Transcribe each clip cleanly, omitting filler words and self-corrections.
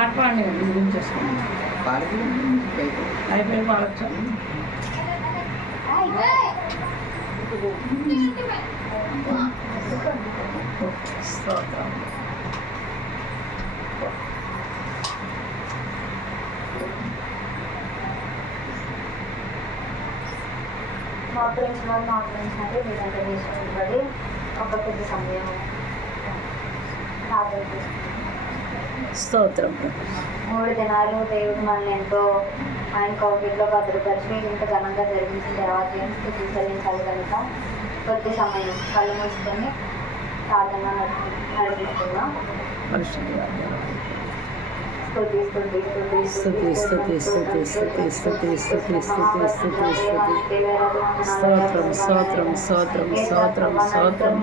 పాట పాడి గురించేసుకోండి. అయిపోయి పాడచ్చు. స్తోత్రం. మోకరించినట్టు మీరంతా తీసుకుని ఒక కొద్ది సమయం ప్రార్థన చేసుకుంటాం. స్తోత్రం. 3 దినాలు దేవుడు మనల్ని ఎంతో ఆయన కౌగిట్లో భద్రపరిచి ఇంత ఘనంగా జరిగించిన తర్వాత ఏం స్థితి చెల్లించాలి కనుక కొద్ది సమయం కళ్ళు మూసుకొని ప్రార్థన నడిపిస్తున్నాం. స్తుతి స్తుతి స్తుతి స్తుతి స్తుతి స్తుతి స్తుతి స్తుతి స్తుతి స్తుతి స్తుతి స్తోత్రం స్తోత్రం స్తోత్రం స్తోత్రం స్తోత్రం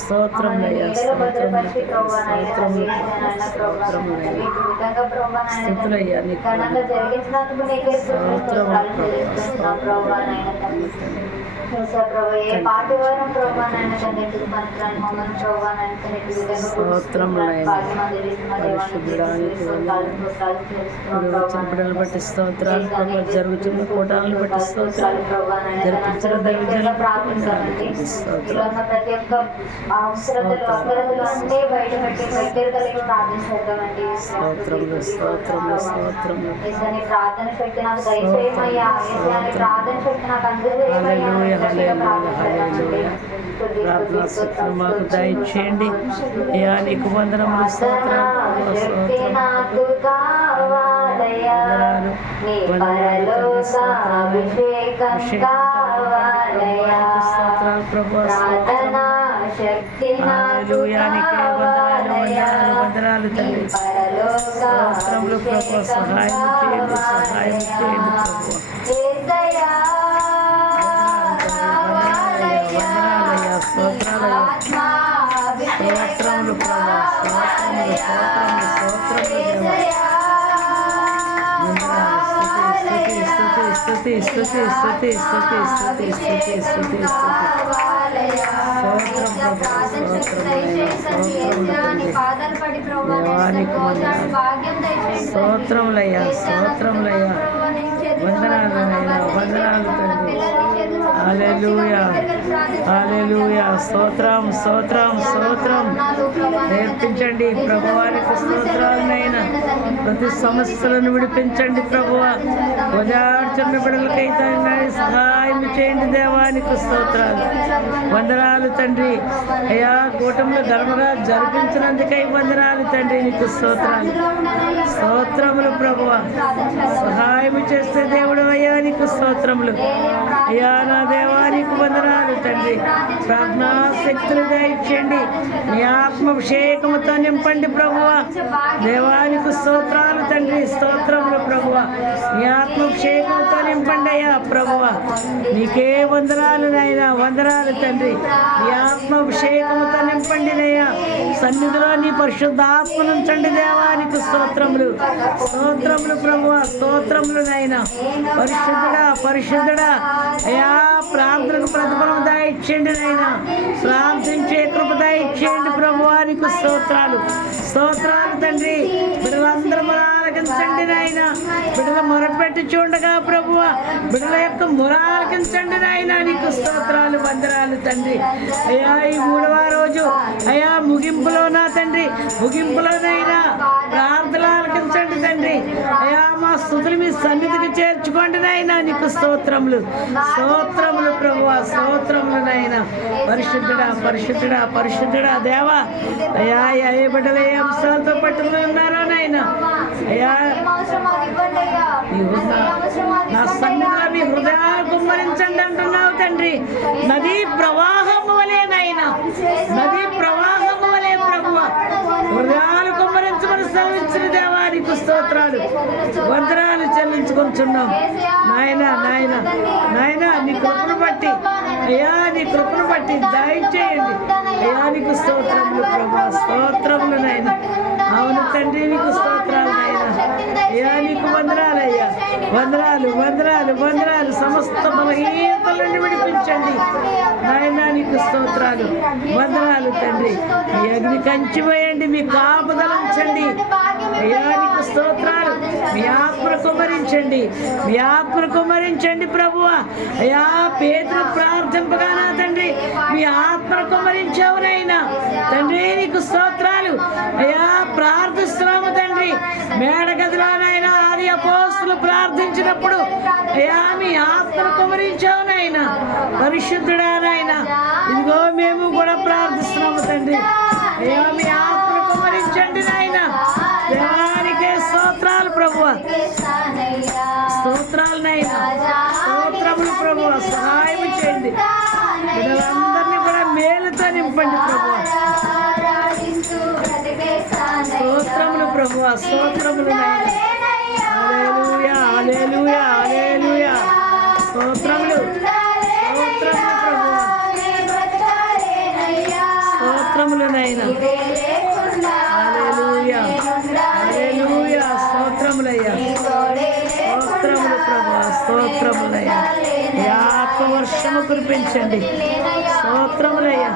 స్తోత్రం స్థుతులయ్యా నీకు ఏ పాటి వారం ప్రభా నాయన తండ్రి పనికిరాని మమ్మల్ని ప్రభా నాయన బిడ్డలు బట్టి స్తోత్రాలు ప్రభావ జరుగుతున్న కూటాలను బట్టి స్తోత్రాలు జరిపించిన దైవజనుల ప్రతి ఒక్క అవసరతలు అంటే బయట పెట్టి కలిగి ప్రార్థించండి. స్తోత్రములు స్తోత్రములు స్తోత్రములు ప్రార్థన శక్తి నాకు దయచేయమయ్యా. ప్రార్థన శక్తి నాకు అందజేయమయ్యా. ప్రార్థనా శక్తిని మాకు దయచేయండి అయ్యా. నీకు వందనములు స్తోత్రాలు ప్రభు. వందనాలు తండ్రి. స్తోత్రములు ప్రభు. సహాయం చేయండి, సహాయం చేయండి ప్రభు. స్తోత్రములు ప్రభా. స్తుతి స్తుతి స్తుతి స్తుతి స్తుతి స్తుతి స్తుతి స్తోత్రములయ్యా స్తోత్రములయ్యా. వందనాలనైనా వందనాలు తండ్రి. హల్లెలూయా హల్లెలూయా. స్తోత్రం స్తోత్రం స్తోత్రం. నేర్పించండి ప్రభువానికి స్తోత్రాలనైనా. ప్రతి సమస్యలను విడిపించండి ప్రభువా. ఓదార్చున్న బిడ్డలకైతే సహాయం చేయండి. దేవానికి స్తోత్రాలు వందనాలు తండ్రి. అయ్యా కూటమిలో ధర్మగా జరిపించినందుకై వందనాలు తండ్రి. నీకు స్తోత్రాలు స్తోత్రములు ప్రభువా. సహాయం చేస్తే దేవుడు అయ్యా నీకు స్తోత్రములు అయ్యా. నా దేవానికి వందనాలు తండ్రి. ప్రార్థనా శక్తులు దయచేయండి. నీ ఆత్మాభిషేకముతో నింపండి ప్రభువా. దేవానికి స్తోత్రాలు తండ్రి. స్తోత్రములు ప్రభువా. నీ ఆత్మాభిషేకముతో నింపండి అయ్యా ప్రభువా. నీకే వందనాలు నాయన. వందనాలు తండ్రి. నీ ఆత్మాభిషేకముతో నింపండి నయ్యా. సన్నిధిలో నీ పరిశుద్ధాత్మను ఉంచండి. దేవానికి స్తోత్రములు స్తోత్రములు ప్రభువా. స్తోత్రములు నాయన. పరిశుద్ధుడా పరిశుద్ధుడా అయ్యా. ప్రార్థనకు ప్రతిఫలం దయచేయండి నాయన. ప్రార్థించే కృప దయచేయండి ప్రభువానికి స్తోత్రాలు స్తోత్రాలు తండ్రి. బిడ్డలందరూ మొరాలకించండి నాయన. బిడ్డల మొరపెట్టి చూడగా ప్రభువ బిడ్డల యొక్క మొరాలకించండి నాయన. నీకు స్తోత్రాలు వందనాలు తండ్రి. అయ్యా ఈ 3వ రోజు అయ్యా ముగింపులో నా తండ్రి ముగింపులోనైనా ప్రార్థనలు ఆలకించండి తండ్రి. అయ్యా మా స్తుతులు మీ సన్నిధికి చేర్చుకోండి నాయన. నీకు స్తోత్రములు స్తోత్రములు ప్రభువా. స్తోత్రములు నాయన. పరిశుద్ధుడా పరిశుద్ధుడా పరిశుద్ధుడా దేవా. అయ్యా ఏ బిడ్డలు ఏ అంశాలతో పట్టుకుని ఉన్నారో నాయన. అయ్యా నా సన్నిధిలో మీ హృదయాలు కుమ్మరించండి అంటున్నావు తండ్రి. నదీ ప్రవాహము వలె నాయన. నదీ ప్రవాహము వలె ప్రభువా. హృదయాలు కుమ్మరించమని శ్రమించిన దేవానికి స్తోత్రాలు వందనాలు చెల్లించుకుంటున్నాం నాయన. నాయన నాయన నీ కృపను బట్టి అయ్యా నీ కృపను బట్టి దయచేయండి అయ్యా. నీకు స్తోత్రములు ప్రభా. స్తోత్రములు నాయన. అవును తండ్రి నీకు స్తోత్రాలు నాయన. అయ్యా నీకు వందనాలు అయ్యా. వందనాలు వందనాలు వందనాలు. సమస్త బలహీనతల నుండి విడిపించండి నాయన. నీకు స్తోత్రాలు వందనాలు తండ్రి. ఈ అగ్ని కంచిపోయండి మీ కాపుదల ఉంచండి అయ్యా. నీకు స్తోత్రాలు. మీ ఆత్మను కుమ్మరించండి, మీ ఆత్మను కుమ్మరించండి ప్రభువా. అయ్యా పేతురు ప్రార్థింపగా నా తండ్రి మీ ఆత్మను కుమ్మరించావునైనా తండ్రి. నీకు స్తోత్రాలు అయ్యా. ప్రార్థిస్తున్నాము తండ్రి. మేడగదిలోనైనా ఆది అపోస్తులు ప్రార్థించినప్పుడు అయ్యా మీ ఆత్మను కుమ్మరించావునైనా పరిశుద్ధుడానైనా. ఇదిగో మేము కూడా ప్రార్థిస్తున్నాము తండ్రి. అయ్యా మీ ఆత్మను కుమ్మరించండి నాయన. దేవానికే స్తోత్రాలు ప్రభువా. స్తోత్రాలు నాయన. స్తోత్రములు ప్రభువా. సహాయం చేయండి. పిల్లలందరినీ కూడా మేలుతో నింపండి ప్రభువా. స్తోత్రములు ప్రభువా. స్తోత్రములు నాయన. హల్లెలూయా, హల్లెలూయా, హల్లెలూయా. స్తోత్రములు, స్తోత్రములు ప్రభువా. స్తోత్రములు నాయన. హల్లెలూయా, హల్లెలూయా. స్తోత్రములయ్యా. స్తోత్రములు ప్రభువా. స్తోత్రములయ్యా. ఆత్మవర్షము కురిపించండి. స్తోత్రములయ్యా.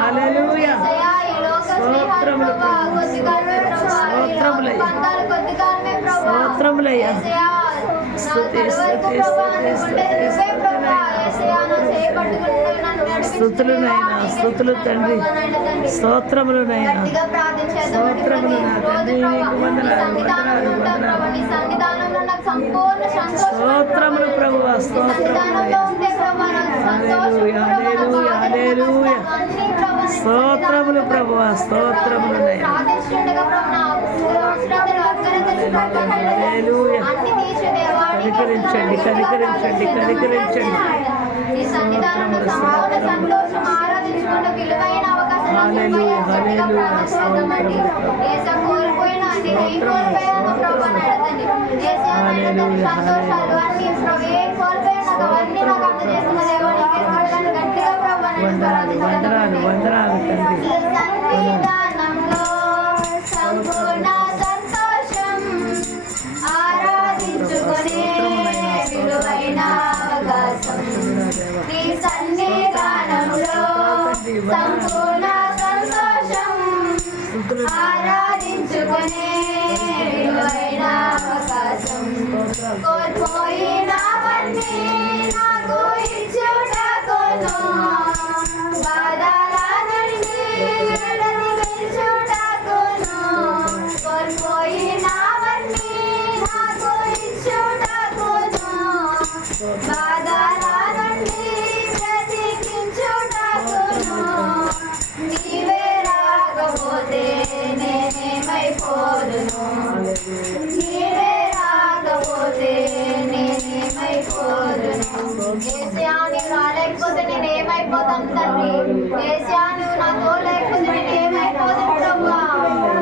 హల్లెలూయా. స్తోత్రములు ప్రభువా. స్తోత్రములయ్యా. స్తోత్రములయ్యా. స్తుతి, స్తుతి, స్తుతి, స్తుతి, స్తుతులు నాయన. స్తోత్రులు తండ్రి. స్తోత్రములు నాయన. స్తోత్రములు నా తండ్రి. నీకు వందనాలు, వందనాలు, వందనాలు. స్తోత్రములు ప్రభువా. స్తోత్రములు. హల్లెలూయా, హల్లెలూయా, హల్లెలూయా. స్తోత్రములు ప్రభువా. స్తోత్రములు నాయన. హల్లెలూయా. కనికరించండి, కనికరించండి, కనికరించండి. స్తోత్రములు, స్తోత్రములు. హల్లెలూయా, హల్లెలూయా. స్తోత్రములు. వందనాలు, వందనాలు, వందనాలు తండ్రి. ఆరాధించుకునే అవకాశం కోల్పోయినవన్నీ నాకు ఇచ్చుటకును బాధల నుండి విడుదల ఇచ్చుటకును కోల్పోయినవన్నీ నాకు ఇచ్చుటకును బాధల నుండి బ్రతికించుటకును నీవే రాకపోతే నేనేమైపోదును నీవే రాకపోతే నేనేమైపోదును యేసయ్యా నీవు రాలేకపోతే నేనేమైపోతాను తండ్రి యేసయ్యా నువ్వు నాతో లేకపోతే నేనేమైపోతాను ప్రభువా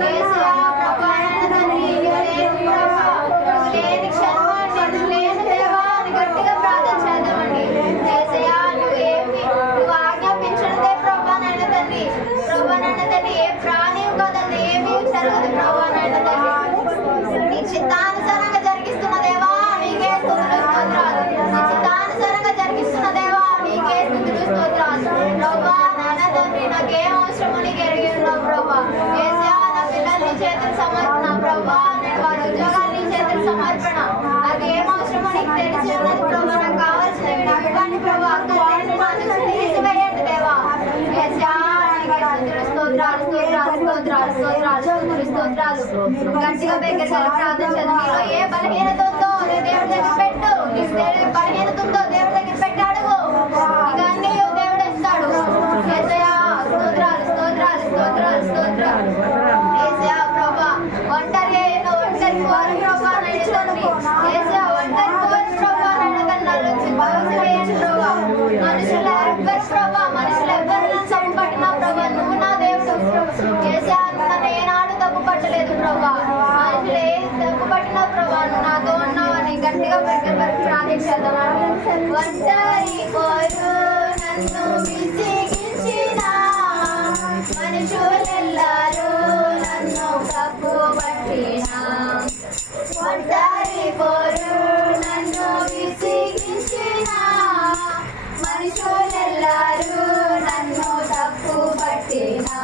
యేసయ్యా ప్రభువా నాయన తండ్రి నీవు లేని ప్రభువా నువ్వు లేని క్షణం నువ్వు లేని దేవా అని గట్టిగా ప్రార్థన చేద్దామండి యేసయ్యా నువ్వు ఆజ్ఞాపించినదే ప్రభువా నాయన తండ్రి ప్రభువా నాయన తండ్రి ఏ ప్రాణి కదండి ఏమీ జరగదు ప్రభువా నాయన తండ్రి నీ చిత్తానుసారంగా జరిగిస్తున్న దేవా నీకే స్తుతులు స్తోత్రాలు నీ చిత్తానుసారంగా జరిగిస్తున్న దేవా నీకే స్తుతులు స్తోత్రాలు ప్రభువా నాయన తండ్రి నాకేం అవసరమో నీకు ఎరిగి ఉన్నావు ప్రభువా యేసయ్యా నా పిల్లలు నీ చేతులు సమర్పణ ప్రభువా నేను వారి ఉద్యోగాలు నీ చేతులు సమర్పణ నాకు ఏం అవసరమో నీకు తెలిసి ఉన్నది ప్రభువా నాకు కావాల్సినవి నాకు ఇవ్వండి ప్రభువా అక్కర్లేని నా నుంచి తీసివేయండి దేవా యేసయ్యా స్తోత్రాలు స్తోత్రాలు స్తోత్రాలు స్తోత్రాలు స్తోత్రులు స్తోత్రాలు గట్టిగా బెగ్గరగా ప్రార్థన చేద్దాం మీలో ఏ బలహీనత ఉందో నీ దేవుడి దగ్గర పెట్టు నీ బలహీనత ఉందో దేవుడి దగ్గర పెట్టి అడుగు ఇక అన్ని దేవుడు ఇస్తాడు యేసయ్యా స్తోత్రాలు స్తోత్రాలు స్తోత్రాలు స్తోత్రాలు యేసయ్యా ప్రభువా ఒంటరి అయిన ఒంటరి కోరి ప్రభువా నాయన తండ్రి యేసయ్యా ఒంటరి కోరి ప్రభువా నాయన తండ్రి నా నుంచి బాగుసేయండి ప్రభువా మనుషులు ఎవ్వరు ప్రభువా మనుషులు ఎవ్వరు నన్ను చంపబట్టినా ప్రభువా నువ్వు నా దేవుడు యేసయ్యా నన్ను ఏనాడు తప్పు పట్టలేదు ప్రభువా మనుషులు ఏ తప్పు పట్టినా ప్రభువా నువ్వు నాతో ఉన్నావని గట్టిగా దగ్గర వరకు ప్రార్థించేద్దాం ఒంటరి కోరు నన్ను విసిగించిన మనుషులెల్లరూ నన్ను తప్పు పట్టినా ఒంటరి కోరు నన్ను విసిగించిన మనుషులెల్లరూ నన్ను తప్పు పట్టినా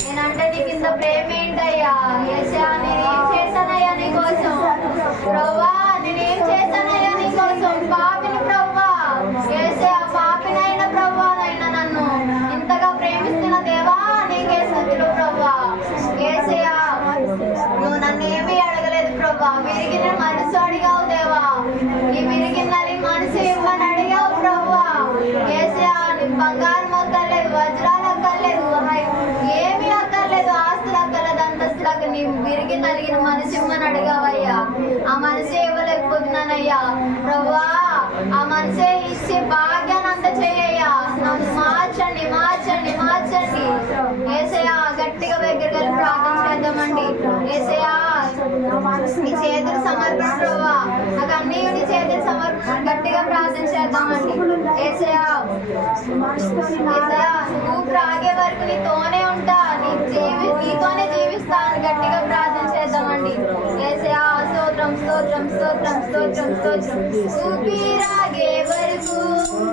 నేనంటే నీకు ఇంత ప్రేమ ఏంటయ్యా? యేసయ్యా నేనేం చేశానయ్యా నీ కోసం? ప్రభువా నేనేం చేశానయ్యా నీ కోసం? పాపిని ప్రభువా, యేసయ్యా పాపినైన ప్రభువా నైనా నన్ను ఇంతగా ప్రేమిస్తున్న దేవా నీకే స్తుతులు ప్రభువా. యేసయ్యా నువ్వు నన్ను ఏమీ అడగలేదు ప్రభువా, విరిగిన మనసు అడిగావు దేవా. ఈ విరిగిన మనసు ఇవ్వని అడిగావు ప్రభువా. యేసయ్యా నీకు బంగారం అక్కర్లేదు, వజ్రాలు అక్కర్లేదు, ఏమి అక్కర్లేదు, ఆస్తులు అక్కర్లేదు, అంతస్తులకు నీ విరిగి నలిగిన మనసు ఇవ్వని అడిగావయ్యా. ఆ మనసే ఇవ్వలేకపోతున్నానయ్యా ప్రభువా. ఆ మనసే ఇచ్చి భాగ్యాన్ని అంత చేయ్యా. నన్ను మార్చండి మార్చండి మార్చండి యేసయ్యా. గట్టిగా దగ్గర ప్రార్థన చేద్దామండి. యేసయ్యా నీ చేతులు సమర్పణ ప్రభువా, నాకు అన్ని నీ చేతులు సమర్పణ. గట్టిగా ప్రార్థన చేద్దామండి. యేసయ్యా ఊపిరి ఆగే వరకు నీతోనే ఉంటా, నీతోనే జీవిస్తాను. గట్టిగా ప్రార్థన చేద్దామండి. యేసయ్యా స్తోత్రం స్తోత్రం స్తోత్రం స్తోత్రం స్తోత్రం. ఊపిరాగే వరకు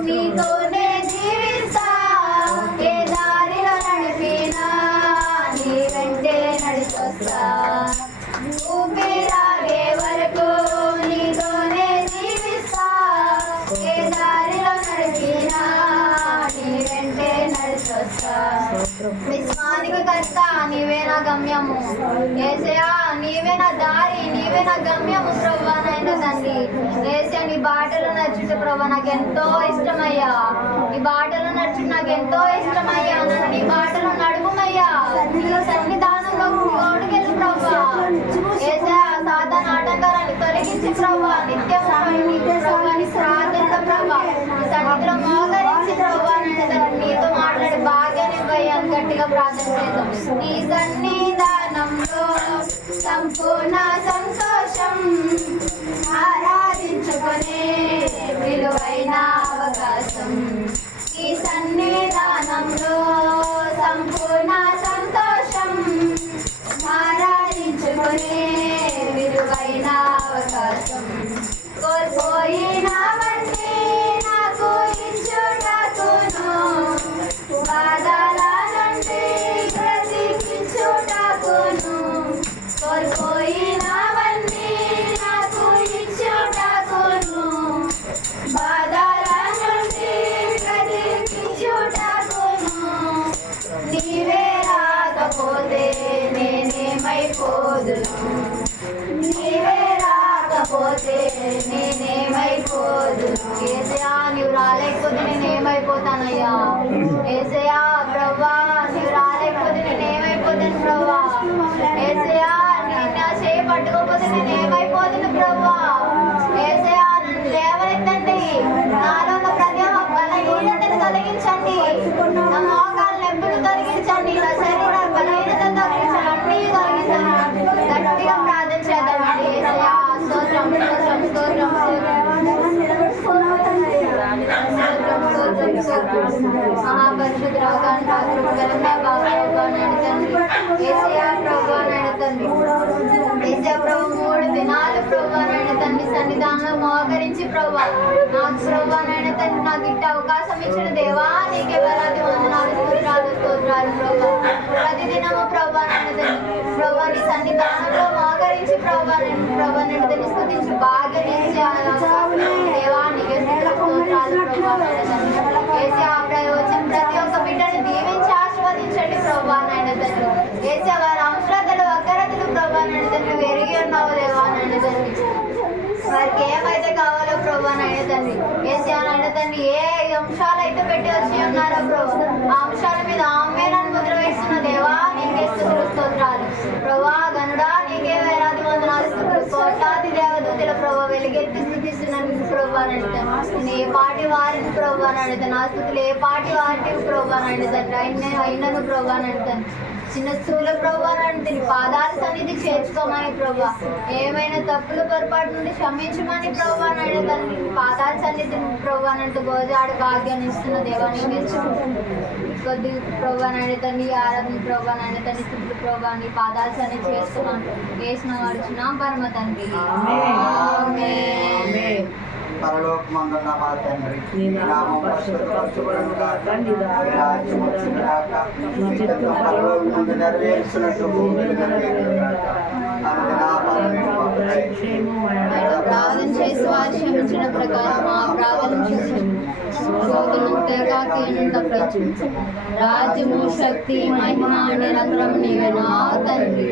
నీతోనే జీవిస్తా, ఏ దారిలో నడిపినా నీ వెంటే నడిచొస్తా. ఊపిరాగే వరకు నీతోనే జీవిస్తా, ఏ దారిలో నడిపినా నీ వెంటే నడిచొస్తా. విశ్వానికి కర్త నీవే నా గమ్యము యేసయ్యా, నీవే నా దారి, నీవే నా గమ్యము ప్రభువా నాయన తండ్రి. యేసయ్యా నీ బాటలు నడుచుట ప్రభువా నాకు ఎంతో ఇష్టమయ్యా. నీ బాటలు నడుచుట నాకు ఎంతో ఇష్టమయ్యా. నన్ను నీ బాటలు నడుపుమయ్యా. నీ సన్నిధానంలో తోడుకెళ్ళు ప్రభువా. యేసయ్యా సాతాను ఆటంకాలను తొలగించి ప్రభువా, నిత్యము ప్రభువాని ప్రార్థనలో ప్రభువా నీ సన్నిధిలో మోకరించి ప్రభువా నాయన తండ్రి నీతో మాట్లాడే భాగ్యాన్ని ఇవ్వయ్యా. గట్టిగా ప్రార్థన చేద్దాం. నీ సన్నిధానంలో సంపూర్ణ సంతోషం, ఆరాధించుకునే విలువైన అవకాశం. ఈ సన్నిధానంలో సంపూర్ణ సంతోషం, ఆరాధించుకునే విలువైన అవకాశం. కోల్పోయినవన్నీ నాకు ఇచ్చుటకును, బాధల నుండి బ్రతికించుటకును. కోల్పోయినవన్నీ నాకు ఇచ్చుటకును, బాధల నుండి బ్రతికించుటకును. నీవే రాకపోతే నేనేమైపోదును, నీవే రాకపోతే నేనేమైపోదును. యేసయ్యా నీవు రాలేకపోతే నేనేమైపోతానయ్యా. యేసయ్యా ప్రభువా నీవు రాలేకపోతే నేనేమైపోతాను ప్రభువా. యేసయ్యా నిన్ను చేయి పట్టుకోకపోతే నేనేమైపోతాను ప్రభువా. యేసయ్యా నన్ను లేవనెత్తండి, నాలో ఉన్న ప్రతి ఒక్క బలహీనతను తొలగించండి, నా మోకాలు నొప్పులు తొలగించండి, నా శరీర బలహీనతను తొలగించండి, అన్నీ తొలగించండి. గట్టిగా ప్రార్థన చేద్దామండి. యేసయ్యా స్తోత్రం స్తోత్రం స్తోత్రం మహాపరిశుద్ధురావు ప్రభు 3 దినాలు ప్రభు నాయన తండ్రి సన్నిధానంలో మోకరించి ప్రభు నాకు ప్రభు నాయన తండ్రి నాకు ఇట్ట అవకాశం ఇచ్చిన దేవా నీకే వేలాది వందనాలు స్తోత్రాలు స్తోత్రాలు ప్రభు. ప్రతిదినము ప్రభు నాయన తండ్రి ప్రభు నీ సన్నిధానంలో మోకరించి ప్రభు నాయన తండ్రి స్తుతించి బాగా దేవా నీకే స్తోత్రాలు ప్రభు నాయన తండ్రి. యేసే ఆ ప్రయోజనం ప్రతి ఒక్క బిడ్డను దీవించి ఆశీర్వదించండి ప్రభు నాయన తండ్రి. యేసే వారి అవసరతలు అక్కరతలు ప్రభు నాయన తండ్రి ఎరిగి ఉన్నావు దేవా నాయన తండ్రి. వారికి ఏమైతే కావాలో ప్రభు నాయన తండ్రి యేసే నాయన తండ్రి ఏ అంశాలు అయితే పెట్టి వచ్చి ఉన్నారో ప్రభు ఆ అంశాల మీద ఆమేనని ముద్ర వేస్తున్న దేవా నీకే స్తుతులు స్తోత్రాలు ప్రభా. గనుడా నీకే వేలాది వందనాలు స్తుతులు. కోట్లాది దేవదూతల ప్రభు వెలుగెత్తి స్తుతిస్తున్న ప్రభు నాయన తండ్రి నీ పాటి వారిని ప్రభు ప్రభా నాయన తండ్రి నా స్థుతులు ఏ పాటి వాటి ప్రభా నాయన తండ్రి అయినను ప్రభా నాయన తండ్రి చిన్న స్థూల ప్రభా నాయన తండ్రి పాదాల సన్నిధి చేర్చుకోమని ప్రభా ఏమైనా తప్పులు పొరపాటు నుండి క్షమించమని ప్రభా నాయన తండ్రి పాదాల సన్నిధి ప్రభా నంటూ గోజాడు భాగ్యాన్ని ఇస్తున్న దేవానికి కొద్ది ప్రభా నాయన తండ్రి ఆరాధన ప్రభా నాయన తండ్రి స్థుతులు ప్రభా నీ పాదాల సన్నిధి చేస్తున్నాను వేసిన వాడుచున్నాం పరమ తండ్రి ఆమేన్. పరలోకమందున్న మా తండ్రి నీ నామం పరిశుద్ధపరచబడును గాక, నీ రాజ్యం వచ్చును గాక, నీ చిత్తం పరలోకమందు నెరవేర్చునట్లు భూమిలో నెరవేరును గాక. అనుదిన ఆహారము మాకు దయచేయము. ప్రార్థన చేసి వారు క్షమించిన ప్రకారం మా ప్రార్థన శోధనను తప్పించము. రాజ్యము శక్తి మహిమ నిరంతరం నీవే నా తండ్రి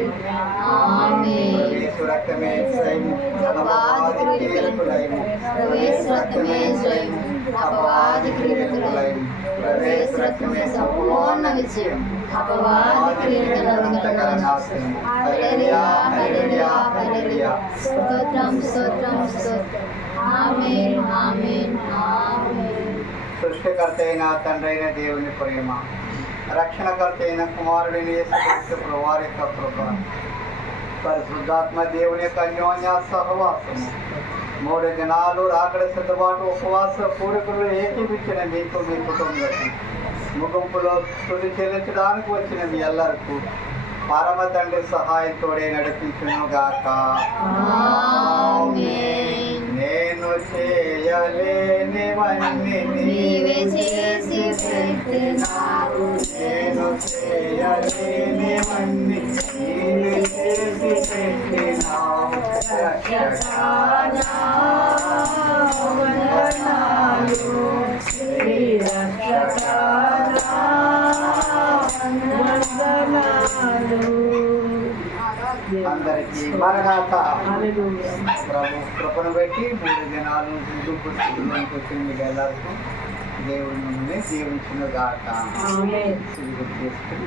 ఆమేన్. యేసు రక్తమే జయము, అపవాది క్రియలకు లయము. ప్రవేశ రక్తమే జయము, అపవాది క్రియలకు లయము. ప్రవేశ రక్తమే సంపూర్ణ విజయం, అపవాది క్రియలకు నాశనం. హల్లెలూయా హల్లెలూయా హల్లెలూయా. స్తోత్రం స్తోత్రం స్తోత్రం. ఆమేన్ ఆమేన్ ఆమేన్. సృష్టికర్త అయిన తండ్రి అయిన దేవుని ప్రేమ, రక్షణకర్త అయిన కుమారుడిని యేసుక్రీస్తు ప్రభువారి యొక్క కృప, పరిశుద్ధాత్మ దేవుని యొక్క అన్యోన్య సహవాసము, 3 దినాలు రాకడ సిద్ధపాటు ఉపవాస పూర్వకులు ఏకీపించిన మీకు మీ కుటుంబానికి ముగింపులో స్తుతి చెల్లించడానికి వచ్చిన మీ ఎల్లరికూ పరమ తండ్రి సహాయంతోడే నడిపించును గాక. ఆమేన్. నేను చేయలేనివన్నీ నీవే చేసి పెట్టినావు, నేను చేయలేనివన్నీ నీవే చేసి పెట్టినావు. రక్షకా నా వందనాలు, శ్రీ రక్షకా నా వందనాలు. అందరికీ మరణాత. హల్లెలూయా. ప్రభు కృపను బట్టి 3 దినాలు ముగింపులోకి వచ్చిన మీకు ಎಲ್ಲರಿಗೂ దేవుని మిమ్మల్ని దీవించును గాక. ఆమేన్. చేసుకుని